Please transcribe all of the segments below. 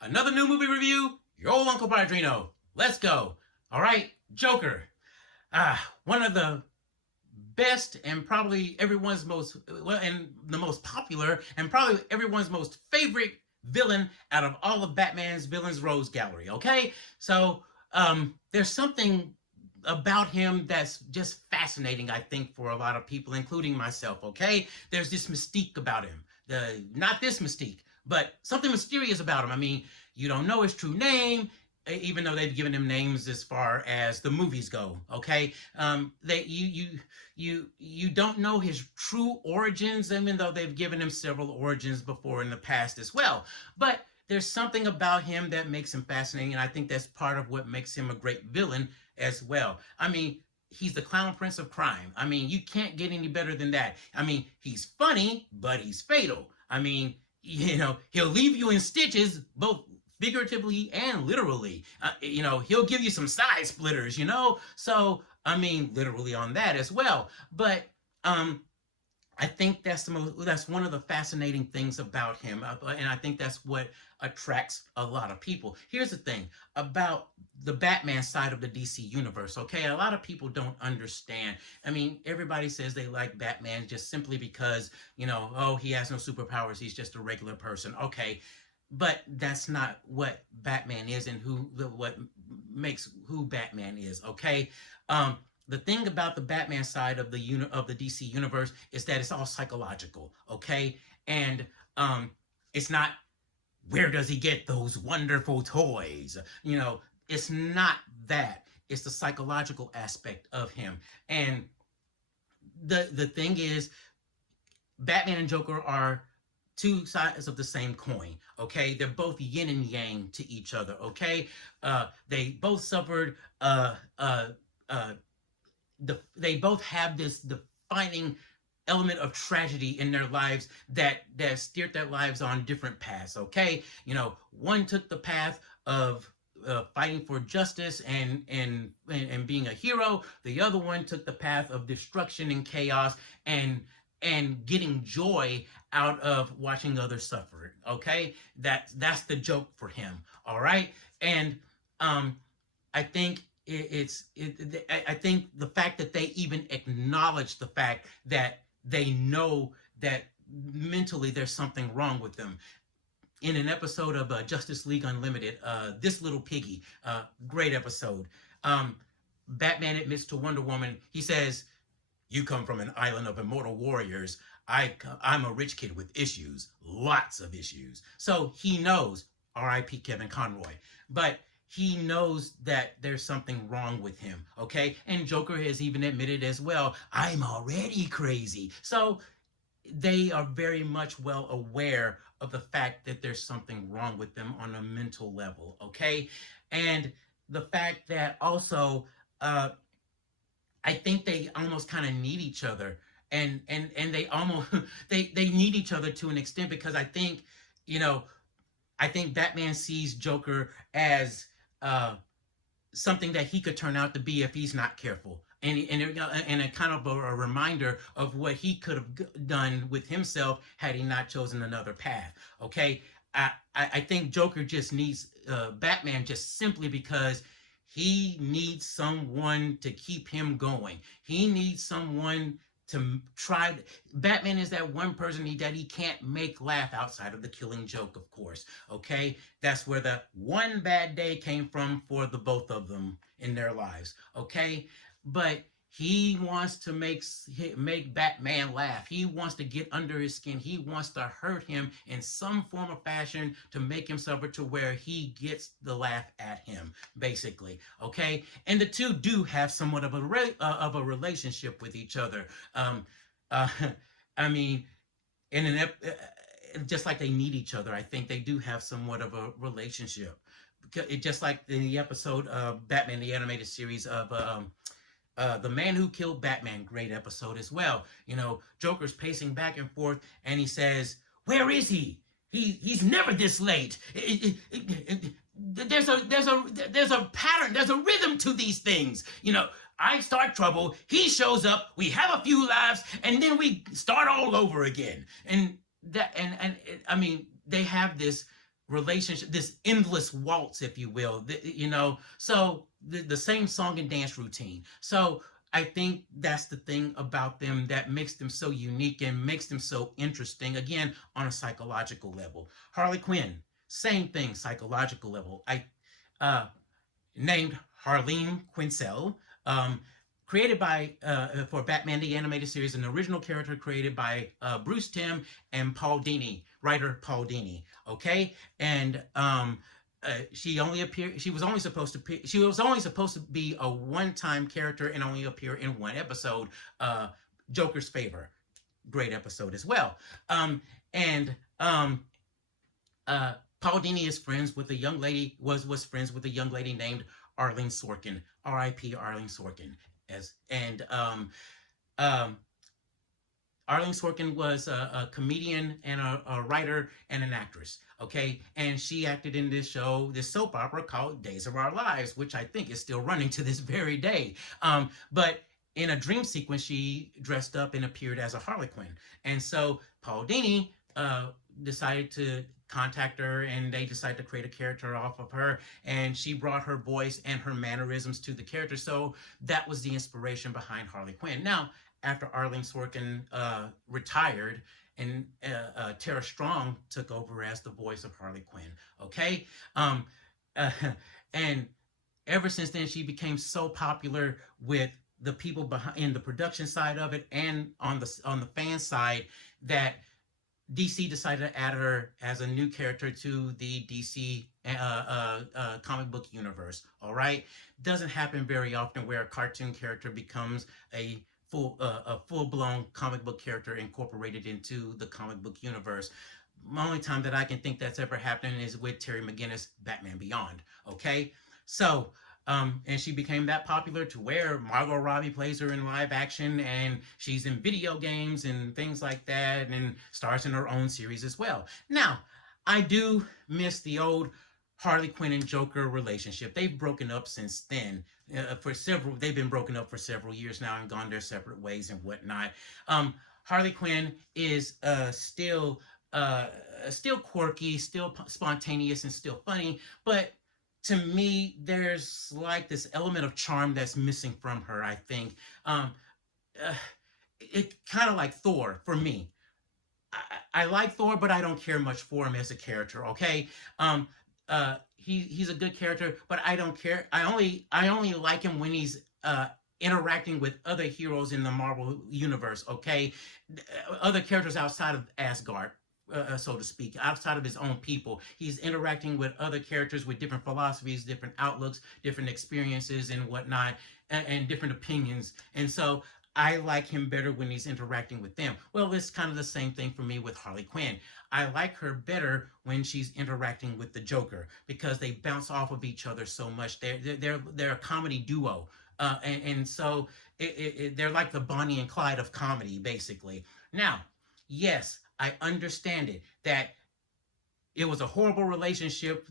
Another new movie review. Your old Uncle Padrino. Let's go. All right, Joker. One of the best and probably everyone's most well and the most popular and probably everyone's most favorite villain out of all of Batman's villains rogues gallery. Okay, so there's something about him that's just fascinating, I think, for a lot of people, including myself. Okay, there's this mystique about him. Not this mystique, but something mysterious about him. I mean, you don't know his true name, even though they've given him names as far as the movies go. Okay, you don't know his true origins, even though they've given him several origins before in the past as well. But there's something about him that makes him fascinating, and I think that's part of what makes him a great villain as well. I mean, he's the clown prince of crime. I mean, you can't get any better than that. I mean, he's funny, but he's fatal. I mean, he'll leave you in stitches, both figuratively and literally. He'll give you some side splitters, So, I mean, literally on that as well. But I think that's one of the fascinating things about him, and I think that's what attracts a lot of people. Here's the thing about the Batman side of the DC universe. Okay, a lot of people don't understand. I mean, everybody says they like Batman just simply because he has no superpowers. He's just a regular person. Okay, but that's not what Batman is, and what makes who Batman is. Okay. The thing about the Batman side of the DC universe is that it's all psychological, okay? And it's not, where does he get those wonderful toys? It's not that. It's the psychological aspect of him. And the thing is, Batman and Joker are two sides of the same coin, okay? They're both yin and yang to each other, okay? They both suffered they both have this defining element of tragedy in their lives that steered their lives on different paths. Okay, one took the path of fighting for justice and being a hero. The other one took the path of destruction and chaos and getting joy out of watching others suffer. Okay, that's the joke for him. All right, and I think I think the fact that they even acknowledge the fact that they know that mentally there's something wrong with them. In an episode of Justice League Unlimited, This Little Piggy, great episode, Batman admits to Wonder Woman, he says, "You come from an island of immortal warriors. I'm a rich kid with issues, lots of issues." So he knows, R.I.P. Kevin Conroy, but he knows that there's something wrong with him, okay? And Joker has even admitted as well, "I'm already crazy." So they are very much well aware of the fact that there's something wrong with them on a mental level, okay? And the fact that also, I think they almost kind of need each other, and they almost they need each other to an extent, because I think Batman sees Joker as something that he could turn out to be if he's not careful, and a kind of a reminder of what he could have done with himself had he not chosen another path. Okay, I think Joker just needs Batman just simply because he needs someone to keep him going. He needs someone to try. Batman is that one person that he can't make laugh outside of the Killing Joke, of course. Okay, that's where the one bad day came from for the both of them in their lives. Okay, but he wants to make Batman laugh. He wants to get under his skin. He wants to hurt him in some form or fashion to make him suffer to where he gets the laugh at him, basically. Okay, and the two do have somewhat of a relationship with each other. I mean, just like they need each other, I think they do have somewhat of a relationship. Just like in the episode of Batman the Animated Series of The Man Who Killed Batman, great episode as well. Joker's pacing back and forth, and he says, "Where is he? He's never this late. There's a pattern, there's a rhythm to these things. I start trouble, he shows up, we have a few laughs, and then we start all over again." And I mean, they have this relationship, this endless waltz, if you will, you know, so the same song and dance routine. So I think that's the thing about them that makes them so unique and makes them so interesting, again, on a psychological level. Harley Quinn, same thing, psychological level. I uh, named Harleen Quinzel, um, created by for Batman the Animated Series, an original character created by Bruce Timm and Paul Dini, writer Paul Dini. Okay, and she only appeared. She was only supposed to. She was only supposed to be a one-time character and only appear in one episode. Joker's Favor, great episode as well. And uh, Paul Dini is friends with a young lady. Was friends with a young lady named Arlene Sorkin. R.I.P. Arlene Sorkin. Um, Arlene Sorkin was a comedian and a writer and an actress. Okay, and she acted in this show, this soap opera called Days of Our Lives, which I think is still running to this very day. But in a dream sequence, she dressed up and appeared as a Harley Quinn, and so Paul Dini decided to contact her, and they decided to create a character off of her, and she brought her voice and her mannerisms to the character. So that was the inspiration behind Harley Quinn. Now, after Arlene Sorkin retired, and Tara Strong took over as the voice of Harley Quinn. Okay, and ever since then, she became so popular with the people behind in the production side of it and on the fan side that DC decided to add her as a new character to the DC comic book universe. All right, doesn't happen very often where a cartoon character becomes a full-blown comic book character incorporated into the comic book universe. The only time that I can think that's ever happened is with Terry McGinnis, Batman Beyond. Okay, so and she became that popular to where Margot Robbie plays her in live action, and she's in video games and things like that, and stars in her own series as well. Now, I do miss the old Harley Quinn and Joker relationship. They've broken up since then. They've been broken up for several years now and gone their separate ways and whatnot. Harley Quinn is still quirky, still spontaneous, and still funny, but to me, there's like this element of charm that's missing from her, I think. It kind of like Thor for me. I like Thor, but I don't care much for him as a character, okay? He's a good character, but I don't care. I only like him when he's interacting with other heroes in the Marvel universe, okay? Other characters outside of Asgard. So to speak, outside of his own people. He's interacting with other characters with different philosophies, different outlooks, different experiences and whatnot, and different opinions. And so I like him better when he's interacting with them. Well, it's kind of the same thing for me with Harley Quinn. I like her better when she's interacting with the Joker because they bounce off of each other so much. They're a comedy duo. And so they're like the Bonnie and Clyde of comedy, basically. Now, yes, I understand it, that it was a horrible relationship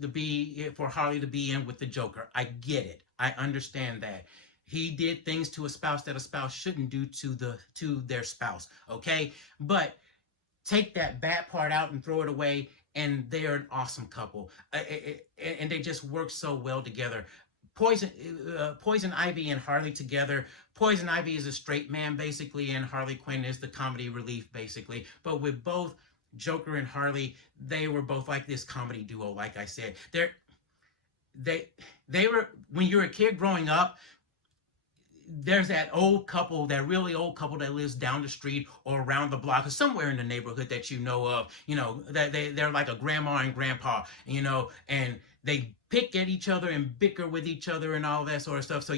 for Harley to be in with the Joker. I get it. I understand that. He did things to a spouse that a spouse shouldn't do to their spouse, okay? But take that bad part out and throw it away, and they're an awesome couple. And they just work so well together. Poison Ivy and Harley together. Poison Ivy is a straight man, basically, and Harley Quinn is the comedy relief, basically. But with both Joker and Harley, they were both like this comedy duo, like I said. They were, when you're a kid growing up, there's that really old couple that lives down the street or around the block or somewhere in the neighborhood that you know of, that they're like a grandma and grandpa, and they pick at each other and bicker with each other and all that sort of stuff. So,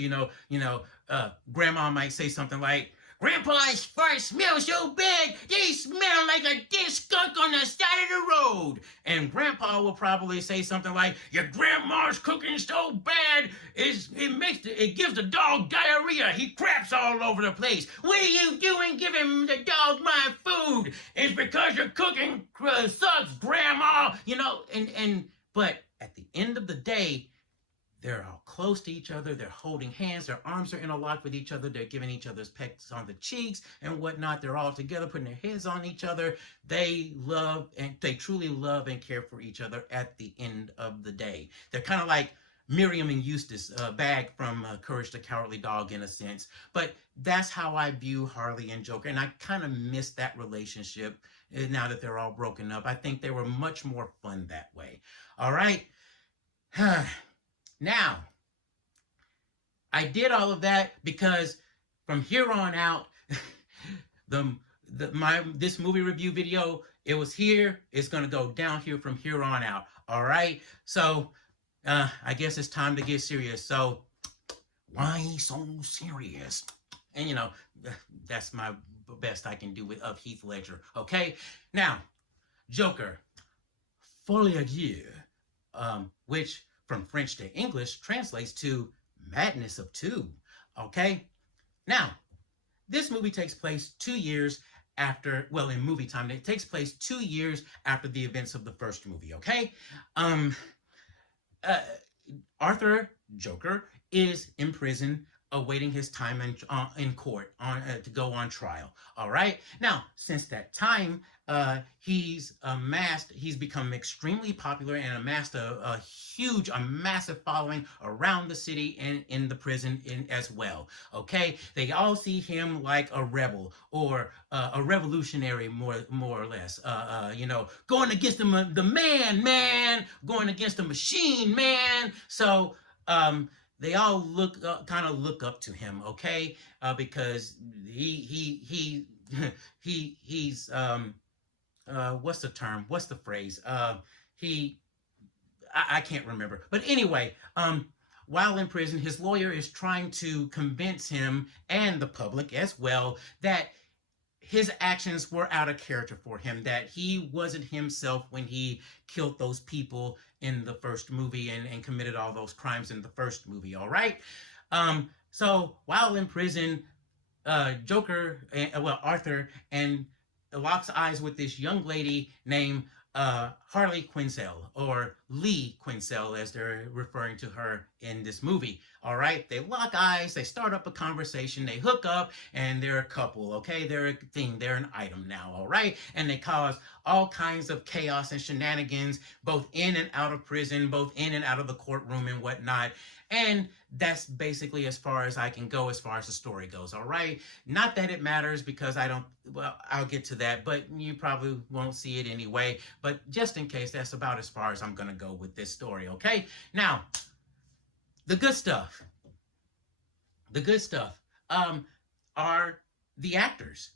grandma might say something like, "Grandpa's fart smells so bad, they smell like a dead skunk on the side of the road." And Grandpa will probably say something like, "Your grandma's cooking so bad, it gives the dog diarrhea. He craps all over the place. What are you doing giving the dog my food? It's because your cooking sucks, Grandma." But at the end of the day, They're all close to each other. They're holding hands. Their arms are interlocked with each other. They're giving each other's pecks on the cheeks and whatnot. They're all together, putting their heads on each other. They love and they truly love and care for each other at the end of the day. They're kind of like Miriam and Eustace, Bag from Courage the Cowardly Dog, in a sense. But that's how I view Harley and Joker. And I kind of miss that relationship now that they're all broken up. I think they were much more fun that way. All right. Now, I did all of that because from here on out, this movie review video, it was here. It's gonna go down here from here on out. All right. So I guess it's time to get serious. So why so serious? And that's my best I can do with of Heath Ledger. Okay. Now, Joker, Folie, which from French to English translates to Madness of Two. Okay? Now, this movie takes place 2 years after, well, in movie time, it takes place 2 years after the events of the first movie, okay? Arthur Joker is in prison awaiting his time in court to go on trial. All right. Now, since that time, he's become extremely popular and amassed a massive following around the city and in the prison as well. Okay. They all see him like a rebel or a revolutionary, more or less. Going against the man, going against the machine, man. So, they all kind of look up to him, okay? Because he's what's the term? What's the phrase? I can't remember. But anyway, while in prison, his lawyer is trying to convince him and the public as well that his actions were out of character for him, that he wasn't himself when he killed those people in the first movie and committed all those crimes in the first movie, all right? So while in prison, Arthur and locks eyes with this young lady named Harley Quinzel, or Lee Quinzel, as they're referring to her in this movie. All right, they lock eyes, they start up a conversation, they hook up, and they're a couple. Okay, they're a thing, they're an item now. All right, and they cause all kinds of chaos and shenanigans, both in and out of prison, both in and out of the courtroom and whatnot. And that's basically as far as I can go as far as the story goes, all right? Not that it matters because I'll get to that, but you probably won't see it anyway. But just in case, that's about as far as I'm going to go with this story, okay? Now, the good stuff. The good stuff are the actors.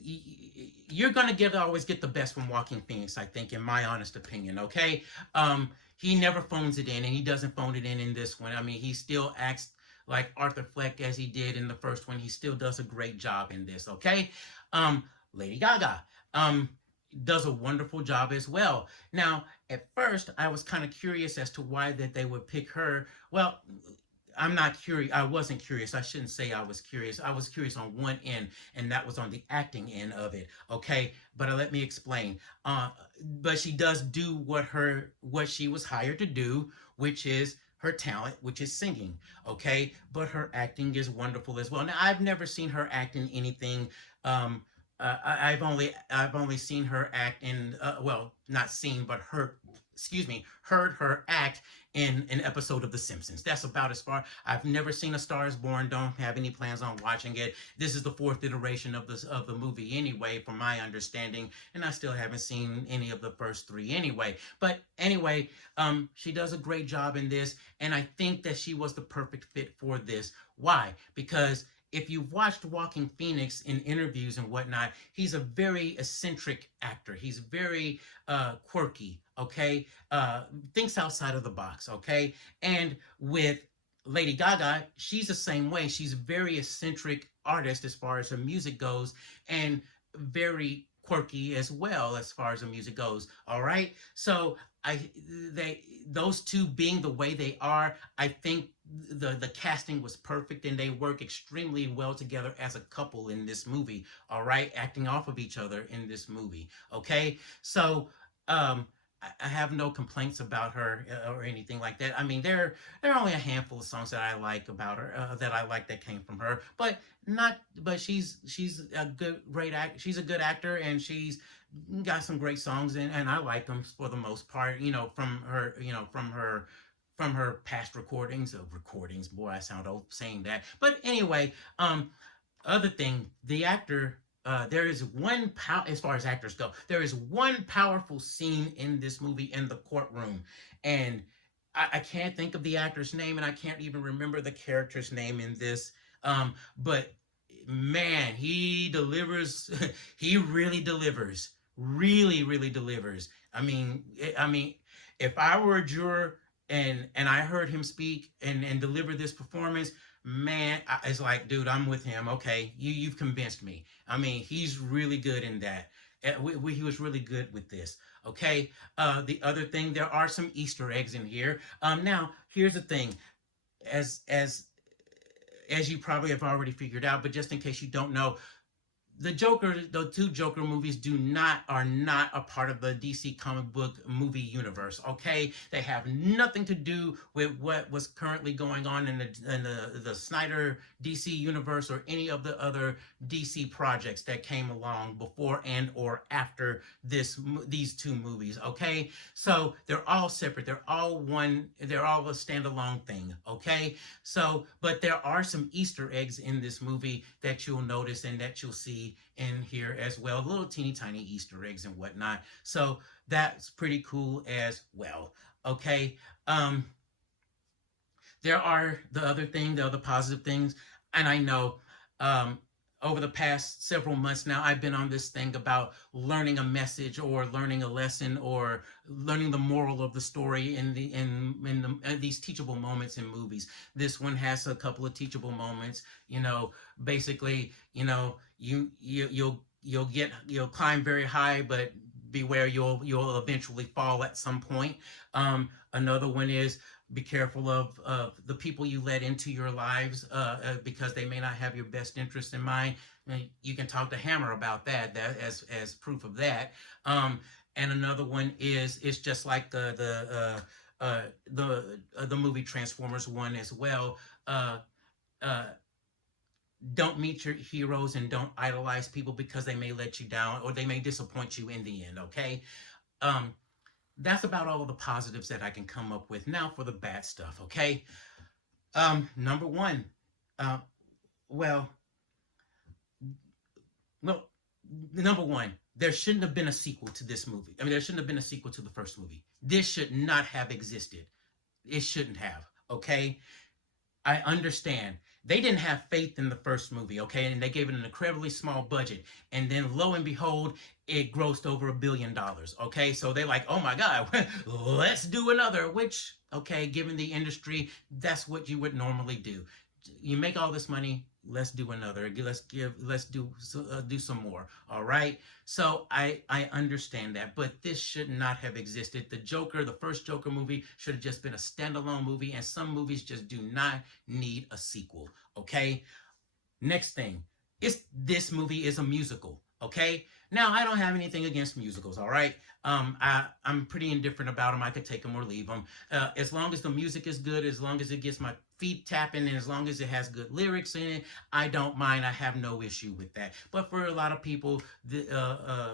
You're going to always get the best from Joaquin Phoenix, I think, in my honest opinion, okay? He never phones it in, and he doesn't phone it in this one. I mean, he still acts like Arthur Fleck as he did in the first one. He still does a great job in this, okay? Lady Gaga does a wonderful job as well. Now, at first, I was kind of curious as to why that they would pick her. Well, I'm not curious. I wasn't curious. I shouldn't say I was curious. I was curious on one end, and that was on the acting end of it. Okay, but let me explain. But she does do what she was hired to do, which is her talent, which is singing. Okay, but her acting is wonderful as well. Now, I've never seen her act in anything. I've only seen her act in not seen, but heard her act in an episode of The Simpsons. That's about as far. I've never seen A Star Is Born. Don't have any plans on watching it. This is the 4th iteration of the movie anyway, from my understanding, and I still haven't seen any of the first 3 anyway. But anyway, she does a great job in this, and I think that she was the perfect fit for this. Why? Because if you've watched Joaquin Phoenix in interviews and whatnot, he's a very eccentric actor. He's very quirky, okay? Thinks outside of the box, okay? And with Lady Gaga, she's the same way. She's a very eccentric artist as far as her music goes, and very quirky as well as far as the music goes, all right? So those two being the way they are, I think the casting was perfect, and they work extremely well together as a couple in this movie, all right, acting off of each other in this movie, okay? So I have no complaints about her or anything like that. I mean, there are only a handful of songs that I like about her that I like that came from her, but not. But she's a good, great act. She's a good actor, and she's got some great songs, and I like them for the most part. From her, from her past recordings. Boy, I sound old saying that. But anyway, other thing, the actor. There is as far as actors go, there is one powerful scene in this movie in the courtroom, and I can't think of the actor's name, and I can't even remember the character's name in this. But man, he delivers. He really delivers. Really, really delivers. I mean, if I were a juror and I heard him speak and deliver this performance, man, it's like, dude, I'm with him. Okay, you've convinced me. I mean, he's really good in that. He was really good with this. Okay. The other thing, there are some Easter eggs in here. Now here's the thing, as as as you probably have already figured out, but just in case you don't know, the two Joker movies are not a part of the DC comic book movie universe. Okay, they have nothing to do with what was currently going on in the Snyder DC universe or any of the other DC projects that came along before and or after these two movies. Okay, so they're all separate. They're all one. They're all a standalone thing. Okay, so but there are some Easter eggs in this movie that you'll notice and that you'll see in here as well, little teeny tiny Easter eggs and whatnot. So that's pretty cool as well. Okay. There are the other positive things, and I know um, over the past several months now, I've been on this thing about learning a message or learning a lesson or learning the moral of the story in these teachable moments in movies. This one has a couple of teachable moments. Basically, you'll climb very high, but beware, you'll eventually fall at some point. Another one is, be careful of the people you let into your lives, because they may not have your best interest in mind. You can talk to Hammer about that as proof of that. And another one is, it's just like the movie Transformers one as well. Uh, don't meet your heroes and don't idolize people, because they may let you down or they may disappoint you in the end. Okay. um that's about all of the positives that I can come up with. Now for the bad stuff. Okay. Number one, uh well well number one, there shouldn't have been a sequel to this movie. I mean, there shouldn't have been a sequel to the first movie. This should not have existed. It shouldn't have. Okay. I understand. They didn't have faith in the first movie, okay? And they gave it an incredibly small budget. And then lo and behold, it grossed over $1 billion, okay? So they're like, oh my God, let's do another, which, okay, given the industry, that's what you would normally do. You make all this money, let's do another. Let's do some more. All right. So I understand that, but this should not have existed. The first Joker movie, should have just been a standalone movie, and some movies just do not need a sequel. Okay. Next thing is, this movie is a musical. Okay. Now, I don't have anything against musicals. All right. I'm pretty indifferent about them. I could take them or leave them. As long as the music is good, as long as it gets my feet tapping, and as long as it has good lyrics in it, I don't mind. I have no issue with that. But for a lot of people,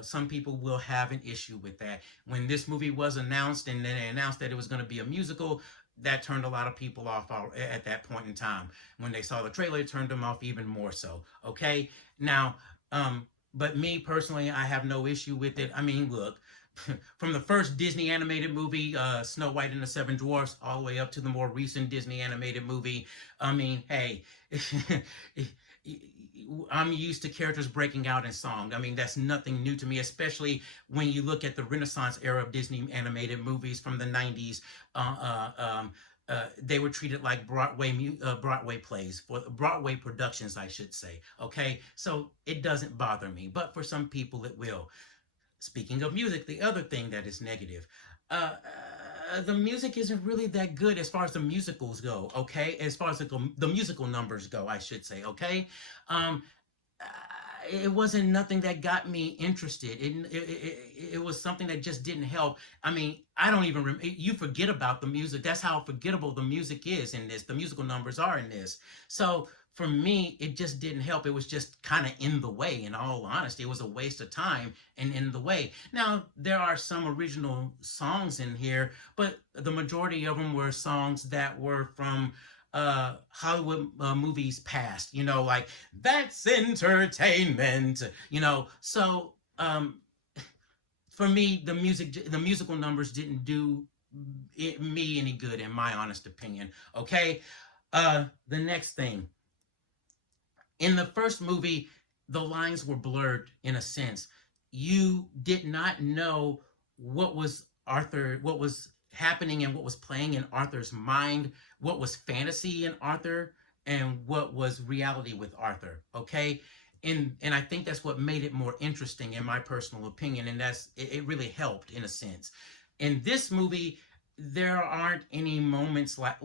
some people will have an issue with that. When this movie was announced, and then they announced that it was going to be a musical, that turned a lot of people off at that point in time. When they saw the trailer, it turned them off even more so. Okay. Now, but me personally, I have no issue with it. I mean, look, from the first Disney animated movie, Snow White and the Seven Dwarfs, all the way up to the more recent Disney animated movie. I mean, hey, I'm used to characters breaking out in song. I mean, that's nothing new to me, especially when you look at the Renaissance era of Disney animated movies from the 90s. They were treated like Broadway plays, for Broadway productions, I should say. Okay, so it doesn't bother me, but for some people it will. Speaking of music, the other thing that is negative, the music isn't really that good as far as the musicals go. Okay, as far as the musical numbers go, I should say. Okay. um, it wasn't nothing that got me interested. It was something that just didn't help. I mean, I don't even you forget about the music. That's how forgettable the music is in this. The musical numbers are in this. So for me, it just didn't help. It was just kind of in the way. In all honesty, it was a waste of time and in the way. Now there are some original songs in here, but the majority of them were songs that were from Hollywood movies past, like that's entertainment, So for me, the musical numbers didn't do me any good, in my honest opinion. Okay, the next thing, in the first movie, the lines were blurred in a sense. You did not know what was happening and what was playing in Arthur's mind, what was fantasy in Arthur, and what was reality with Arthur. Okay. And I think that's what made it more interesting, in my personal opinion, and it really helped in a sense. In this movie, there aren't any moments like,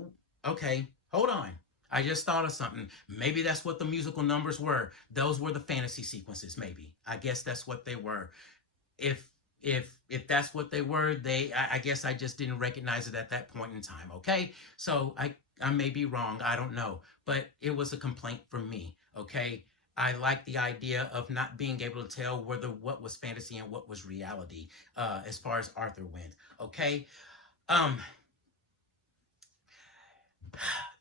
okay, hold on, I just thought of something. Maybe that's what the musical numbers were. Those were the fantasy sequences. Maybe, I guess that's what they were. If that's what they were, I guess I just didn't recognize it at that point in time. Okay, so I may be wrong. I don't know, but it was a complaint from me. Okay, I like the idea of not being able to tell whether what was fantasy and what was reality, as far as Arthur went. Okay,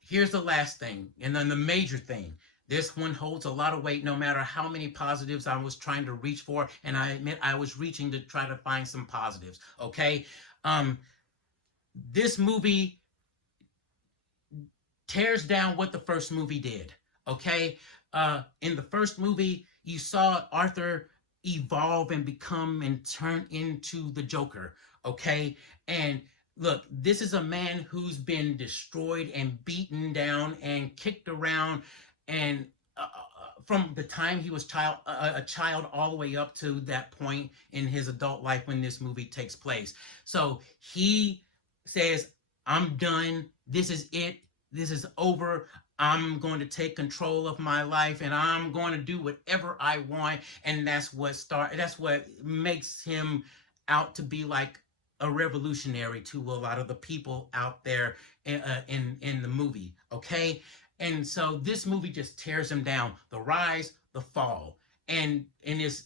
here's the last thing, and then the major thing. This one holds a lot of weight, no matter how many positives I was trying to reach for, and I admit I was reaching to try to find some positives. Okay, this movie tears down what the first movie did. Okay, in the first movie, you saw Arthur evolve and become and turn into the Joker. Okay, and look, this is a man who's been destroyed and beaten down and kicked around, and from the time he was a child all the way up to that point in his adult life when this movie takes place. So he says, I'm done. This is it. This is over. I'm going to take control of my life, and I'm going to do whatever I want. And that's what makes him out to be like a revolutionary to a lot of the people out there in the movie. Okay, and so this movie just tears him down. The rise, the fall, and is,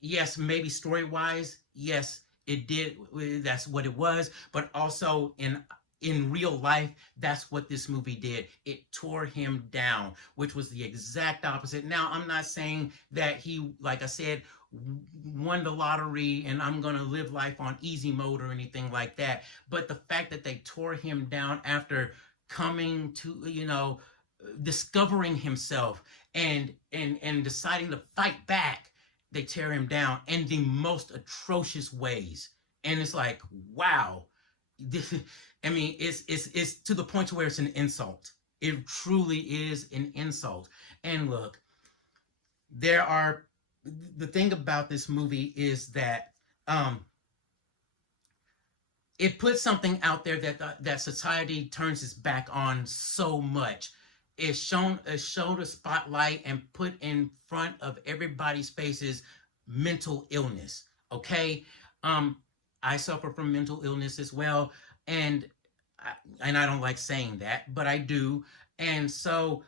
yes, maybe story wise, yes, it did. That's what it was. But also in real life, that's what this movie did. It tore him down, which was the exact opposite. Now, I'm not saying that he, like I said, won the lottery and I'm going to live life on easy mode or anything like that. But the fact that they tore him down after coming to, discovering himself and deciding to fight back, they tear him down in the most atrocious ways. And it's like, wow. I mean, it's to the point to where it's an insult. It truly is an insult. And look, the thing about this movie is that it puts something out there that society turns its back on so much. It's shown a spotlight and put in front of everybody's faces mental illness. Okay, I suffer from mental illness as well, and I don't like saying that, but I do. And so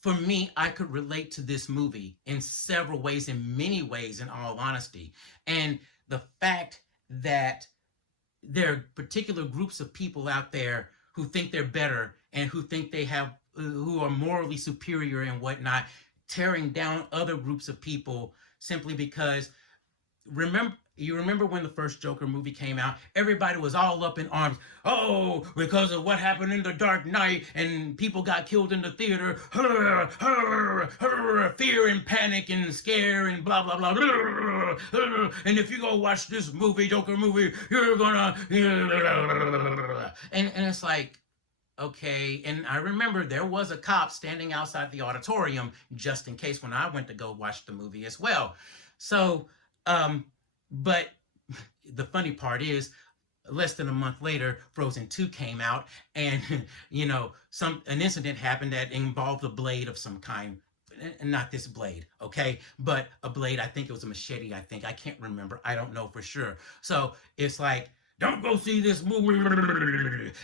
for me, I could relate to this movie in several ways, in many ways, in all honesty. And the fact that there are particular groups of people out there who think they're better and who are morally superior and whatnot, tearing down other groups of people simply because, you remember when the first Joker movie came out? Everybody was all up in arms. Oh, because of what happened in The Dark Knight and people got killed in the theater. Fear and panic and scare and blah, blah, blah. And if you go watch this movie, Joker movie, you're gonna... And it's like, okay. And I remember there was a cop standing outside the auditorium just in case when I went to go watch the movie as well. So, but the funny part is, less than a month later, Frozen 2 came out, and an incident happened that involved a blade of some kind. not this blade, okay, but a blade. I think it was a machete. I can't remember. I don't know for sure. So it's like, don't go see this movie,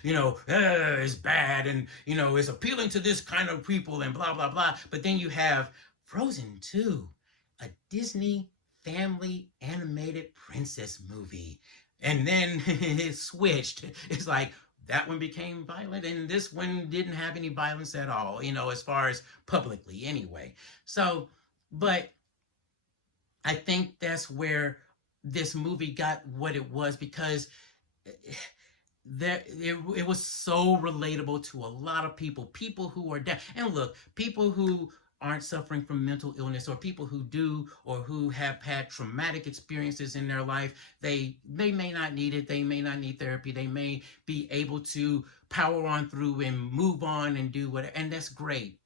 it's bad, and it's appealing to this kind of people, and blah blah blah. But then you have Frozen 2, a Disney family animated princess movie, and then it switched. It's like that one became violent, and this one didn't have any violence at all, as far as publicly anyway. So, but I think that's where this movie got what it was, because it was so relatable to a lot of people who are down. And look, people who aren't suffering from mental illness, or people who do, or who have had traumatic experiences in their life, they may not need it. They may not need therapy. They may be able to power on through and move on and do whatever, and that's great,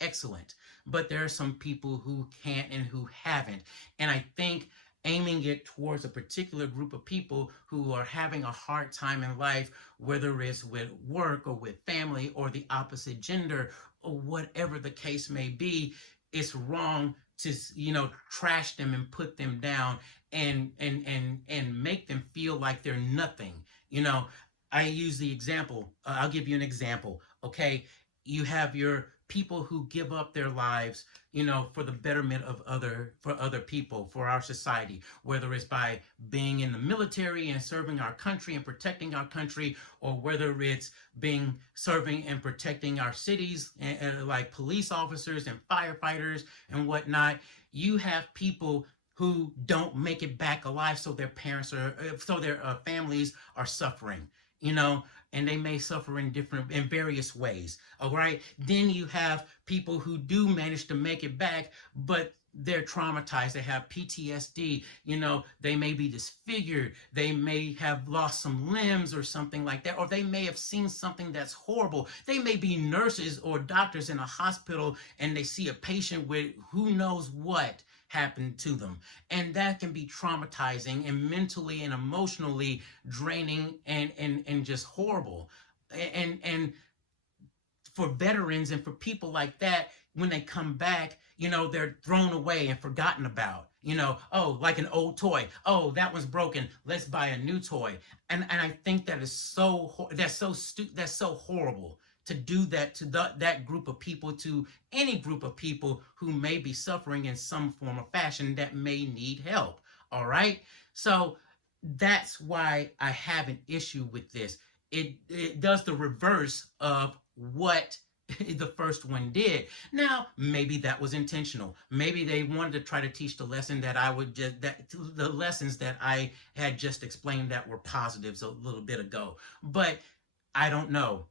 excellent. But there are some people who can't and who haven't, and I think aiming it towards a particular group of people who are having a hard time in life, whether it's with work or with family or the opposite gender or whatever the case may be, it's wrong to trash them and put them down, and make them feel like they're nothing. I use the example. I'll give you an example. Okay, you have your people who give up their lives, for the betterment of other people, for our society, whether it's by being in the military and serving our country and protecting our country, or whether it's being serving and protecting our cities, and like police officers and firefighters and whatnot. You have people who don't make it back alive, so their families are suffering, and they may suffer in various ways. All right. Then you have people who do manage to make it back, but they're traumatized. They have PTSD. They may be disfigured. They may have lost some limbs or something like that, or they may have seen something that's horrible. They may be nurses or doctors in a hospital, and they see a patient with who knows what happened to them, and that can be traumatizing and mentally and emotionally draining, and just horrible. And for veterans and for people like that, when they come back, they're thrown away and forgotten about. Oh, like an old toy. Oh, that one's broken. Let's buy a new toy. And I think that's so horrible to do that to that group of people, to any group of people who may be suffering in some form or fashion, that may need help. All right. So that's why I have an issue with this. It does the reverse of what the first one did. Now, maybe that was intentional. Maybe they wanted to try to teach the lesson the lessons that I had just explained that were positives a little bit ago. But I don't know.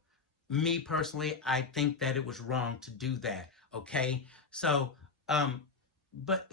Me personally, I think that it was wrong to do that. Okay. So, but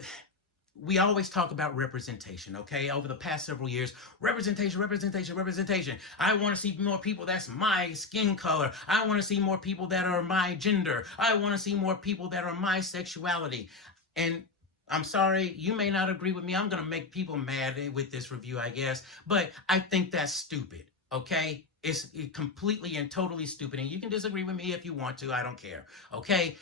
we always talk about representation, okay? Over the past several years, representation. I want to see more people that's my skin color. I want to see more people that are my gender. I want to see more people that are my sexuality. And I'm sorry, you may not agree with me. I'm going to make people mad with this review, I guess. But I think that's stupid, okay? It's completely and totally stupid. And you can disagree with me if you want to. I don't care, okay?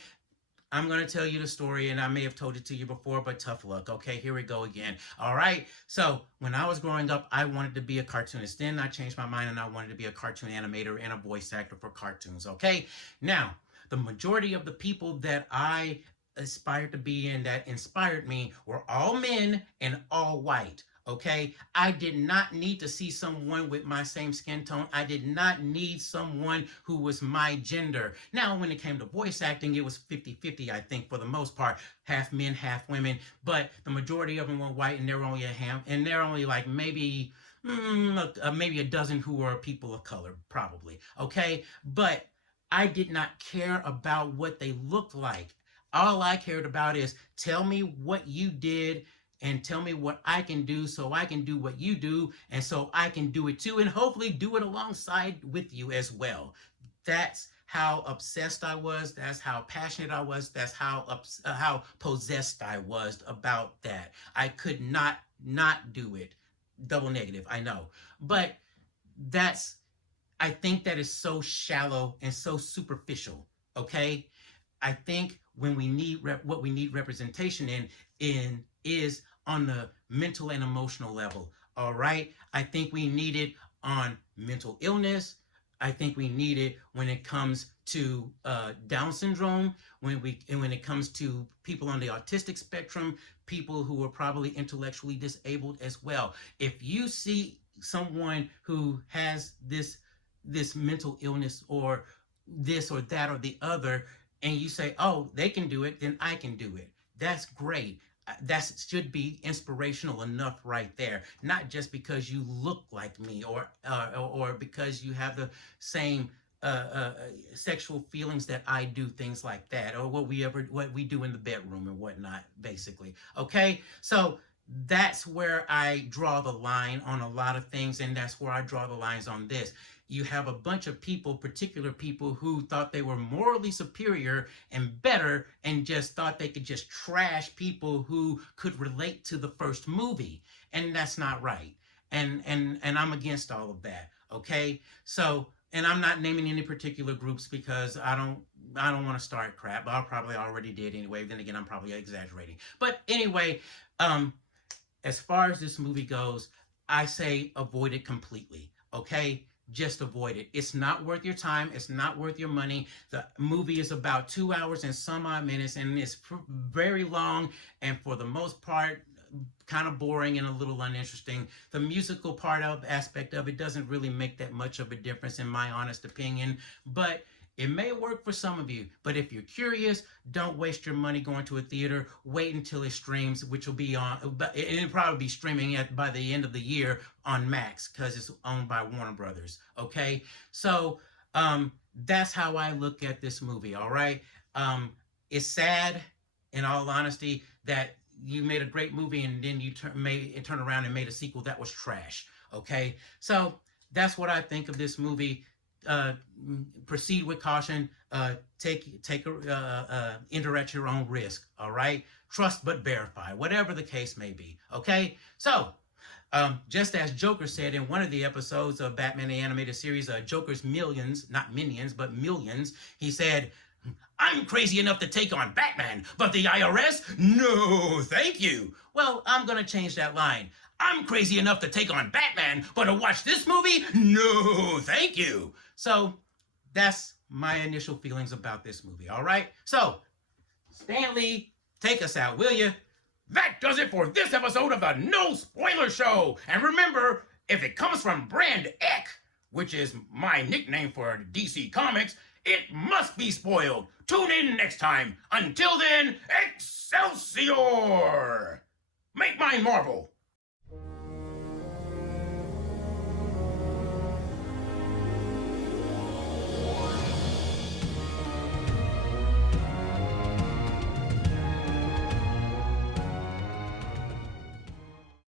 I'm going to tell you the story, and I may have told it to you before, but tough luck. Okay, here we go again. All right. So when I was growing up, I wanted to be a cartoonist. Then I changed my mind, and I wanted to be a cartoon animator and a voice actor for cartoons. Okay. Now, the majority of the people that I aspired to be and that inspired me were all men and all white. Okay, I did not need to see someone with my same skin tone. I did not need someone who was my gender. Now, when it came to voice acting, it was 50-50, I think, for the most part. Half men, half women. But the majority of them were white, and they're only like maybe a dozen who were people of color, probably. Okay, but I did not care about what they looked like. All I cared about is, tell me what you did and tell me what I can do, so I can do what you do, and so I can do it too, and hopefully do it alongside with you as well. That's how obsessed I was. That's how passionate I was. That's how possessed I was about that. I could not do it. Double negative, I know. But I think that is so shallow and so superficial, okay? I think when we need what we need representation in is on the mental and emotional level. All right, I think we need it on mental illness. I think we need it when it comes to Down syndrome, when it comes to people on the autistic spectrum, people who are probably intellectually disabled as well. If you see someone who has this mental illness or this or that or the other, and you say, "Oh, they can do it, then I can do it." That's great. That should be inspirational enough right there. Not just because you look like me or because you have the same sexual feelings that I do, things like that, or what we do in the bedroom and whatnot, basically. Okay, so that's where I draw the line on a lot of things, and that's where I draw the lines on this. You have a bunch of people, particular people, who thought they were morally superior and better and just thought they could just trash people who could relate to the first movie. And that's not right. And I'm against all of that. Okay? So, and I'm not naming any particular groups because I don't want to start crap. I probably already did anyway. Then again, I'm probably exaggerating. But anyway, as far as this movie goes, I say avoid it completely. Okay? Just avoid it. It's not worth your time. It's not worth your money. The movie is about 2 hours and some odd minutes, and it's very long, and for the most part, kind of boring and a little uninteresting. The musical aspect of it doesn't really make that much of a difference, in my honest opinion, but it may work for some of you. But if you're curious, don't waste your money going to a theater. Wait until it streams, which will be on, it'll probably be streaming by the end of the year on Max, because it's owned by Warner Brothers. Okay, so that's how I look at this movie. All right, it's sad, in all honesty, that you made a great movie and then you turn around and made a sequel that was trash. Okay, so that's what I think of this movie. Proceed with caution. Enter at your own risk. All right. Trust but verify. Whatever the case may be. Okay. So, just as Joker said in one of the episodes of Batman the Animated Series, Joker's Millions, not Minions, but Millions, he said, "I'm crazy enough to take on Batman, but the IRS? No, thank you." Well, I'm going to change that line. "I'm crazy enough to take on Batman, but to watch this movie? No, thank you." So that's my initial feelings about this movie. All right. So, Stanley, take us out, will you? That does it for this episode of the No Spoiler Show. And remember, if it comes from Brand Eck, which is my nickname for DC Comics, it must be spoiled. Tune in next time. Until then, Excelsior! Make mine Marvel.